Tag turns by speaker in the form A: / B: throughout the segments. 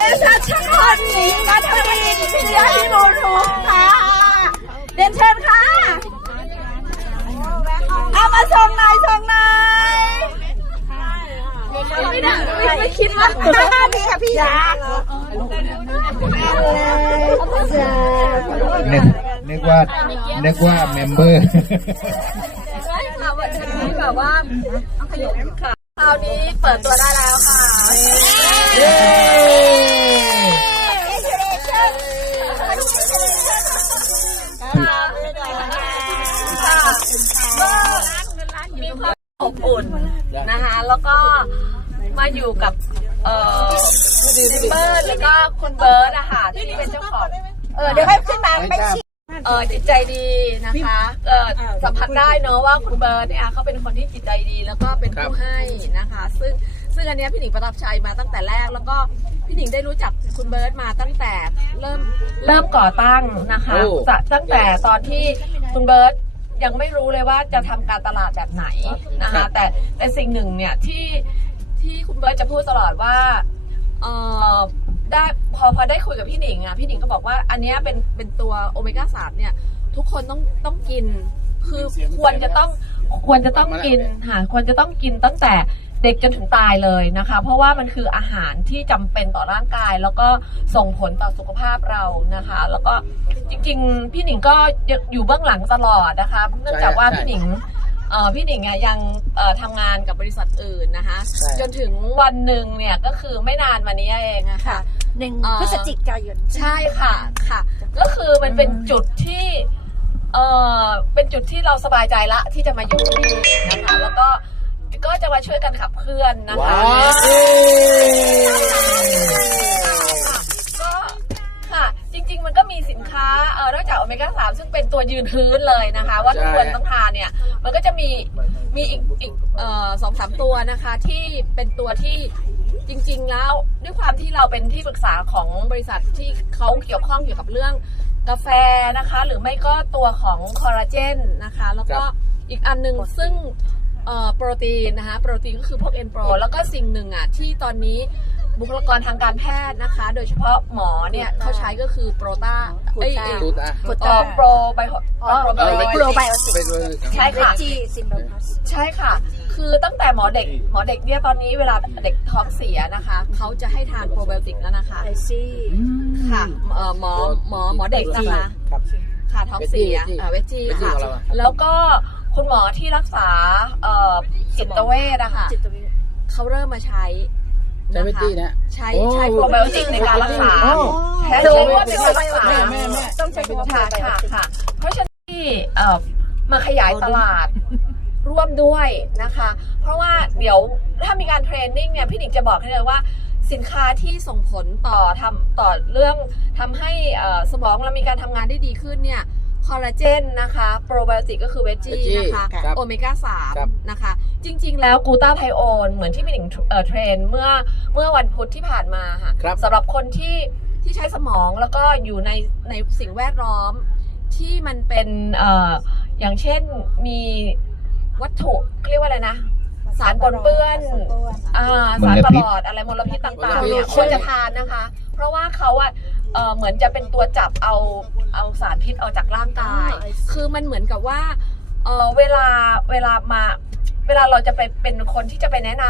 A: เอชัชพรหนีนัทวินพิยาพิบูลทุกค่ะเรียนเชิญค่ะ เอามาส่งหน่อยส่งหน่อยไม่ได้ไม่คิดว่าดีค่ะพี่ยา
B: นึกนึกว่านึกว่าเมมเบอร์
A: ใช่ค่ะวันนี้แบบว่าขยมค่ะคราวนี้เปิดตัวได้แล้วค่ะ อบอุ่นนะคะแล้วก็มาอยู่กับเอ่อเบิร์ดแล้วก็คุณเบิร์ดอะค่ะที่เป็นเจ้าของเออเดี๋ยวให้ขึ้นมาไปชิเออจิตใจดีนะคะเออสัมผัสได้เนอะว่าคุณเบิร์ดเนี่ยเขาเป็นคนที่จิตใจดีแล้วก็เป็นผู้ให้นะคะ ซึ่งซึ่งอันเนี้ยพี่หนิงประทับใจมาตั้งแต่แรกแล้วก็พี่หนิงได้รู้จักคุณเบิร์ดมาตั้งแต่เริ่มเริ่มก่อตั้งนะคะ
B: โอ้
A: จะตั้งแต่ตอนที่คุณเบิร์ต ยังไม่รู้เลยว่าจะทำการตลาดแบบไหนนะคะแต่แต่สิ่งหนึ่งเนี่ยที่ที่คุณเบิร์ตจะพูดตลอดว่าเออได้พอพอได้คุยกับพี่หนิงอะพี่หนิงก็บอกว่าอันเนี้ยเป็นเป็นตัวโอเมก้าสามเนี่ย ทุกคนต้องต้องกิน คือควรจะต้องควรจะต้องกินค่ะควรจะต้องกินตั้งแต่ เด็กจนถึงตายเลยนะคะ เพราะว่ามันคืออาหารที่จำเป็นต่อร่างกาย แล้วก็ส่งผลต่อสุขภาพเรานะคะ แล้วก็จริงๆ พี่หนิงก็อยู่เบื้องหลังตลอดนะคะ เนื่องจากว่า
B: ใช่
A: พี่หนิงเอ่อพี่หนิงอะยังเอ่อทำงานกับบริษัทอื่นนะคะ
B: ใช่
A: จนถึงวันหนึ่งเนี่ยก็คือไม่นานมานี้เองอะค่ะ
C: หนึ่ง
A: เอ่อ
C: พฤศจิกายน
A: ใช่ค่ะค่ะ ก็คือมันเป็นจุดที่เออเป็นจุดที่เราสบายใจละที่จะมาอยู่ที่นี่นะคะแล้วก็ ก็จะมาช่วยกันขับเคลื่อนนะคะ
B: ว้าว
A: ก็ค่ะจริง ๆ มันก็มีสินค้าเออนอกจากโอเมก้าสามซึ่งเป็นตัวยืนพื้นเลยนะคะ ว่าทุกคนต้องทานเนี่ย มันก็จะมีมีอีกอีกเอ่อสองสามตัวนะคะที่เป็นตัวที่จริง ๆ แล้วด้วยความที่เราเป็นที่ปรึกษาของบริษัทที่เขาเกี่ยวข้องเกี่ยวกับเรื่องกาแฟนะคะ หรือไม่ก็ตัวของคอลลาเจนนะคะ แล้วก็อีกอันหนึ่งซึ่ง เอ่อโปรตีนนะคะโปรตีนก็คือพวกเอ็นโปรแล้วก็สิ่งหนึ่งอะที่ตอนนี้บุคลากรทางการแพทย์นะคะ โดยเฉพาะหมอเนี่ยเขาใช้ก็คือโปรตาเอ้ยเอ้ย
B: ตูดอะ
C: พุท
A: เอ่อโปรไบโอโปรไบ
B: เออ
A: โอ
C: โปรไบโอติก
B: ไปด้วย
A: ใช่ค่ะ
C: จีซิมโบทัส
A: ใช่ค่ะ คือตั้งแต่หมอเด็ก หมอเด็กเนี่ยตอนนี้เวลาเด็กท้องเสียนะคะ เขาจะให้ทานโปรไบโอติกแล้วนะคะ
C: ไอซี่
A: ค่ะเอ่อหมอหมอหมอเด็กนะคะ
B: ครับ
A: ค่ะท้องเสีย
B: เวจี้
A: อ่าเวจี
B: เวจี้
A: ค่ะ
B: ของเราอะ
A: แล้วก็ คุณหมอที่รักษาเอ่อจิตเวชอะค่ะ
C: จิตเวช
A: เขาเริ่มมาใช้
B: ใช้เวจี้
A: นะคะ
B: นะ
A: ใช้
B: โอ้
A: ใช้โปรไบโอติกในการรักษา
B: โอ้
A: แท้
C: โอ้
A: จริงว่าเป็นการรักษา
B: แม่แม่แม่
C: ต้องใช้คำว่า
A: ค่ะ
C: โปรไบโอ
A: ค่ะ
C: ติก
A: ค่ะ เพราะฉะนั้นที่เอ่อมาขยายตลาดร่วมด้วยนะคะ เพราะว่าเดี๋ยวถ้ามีการเทรนนิ่งเนี่ยพี่หนิงจะบอกให้เลยว่าสินค้าที่ส่งผลต่อทำต่อเรื่องทำให้เอ่อสมองเรามีการทำงานได้ดีขึ้นเนี่ย คอลลาเจนนะคะโปรไบโอติกก็คือเวจี
B: Veggie
A: นะคะ
B: ครับ
A: โอเมก้าสาม
B: ครับ
A: นะคะ จริง ๆ แล้วกลูตาไทโอนเหมือนที่พี่หนิงเอ่อเทรนเมื่อเมื่อวันพุธที่ผ่านมาค่ะ
B: ครับ
A: สำหรับคนที่ที่ใช้สมองแล้วก็อยู่ในในสิ่งแวดล้อม ที่มันเป็นเอ่ออย่างเช่นมีวัตถุเขาเรียกว่าอะไรนะ สารปนเปื้อนอ่าสารปลอดอะไรมลพิษต่างๆเนี่ย
B: มลพิษ
A: ควรจะทานนะคะ เพราะว่าเขาอะ เอ่อเหมือนจะเป็นตัวจับเอาเอาสารพิษออกจากร่างกาย
C: อ๋อ I see
A: คือมันเหมือนกับว่าเออเวลาเวลามาเวลาเราจะไปเป็นคนที่จะไปแนะน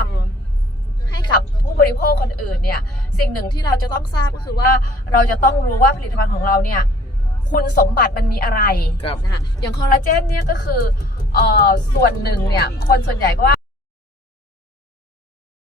A: ำให้กับผู้บริโภคคนอื่นเนี่ยสิ่งหนึ่งที่เราจะต้องทราบก็คือว่าเราจะต้องรู้ว่าผลิตภัณฑ์ของเราเนี่ยคุณสมบัติมันมีอะไร
B: ครับ
A: นะคะอย่างคอลลาเจนเนี่ยก็คือเอ่อส่วนหนึ่งเนี่ยคนส่วนใหญ่ก็ว่า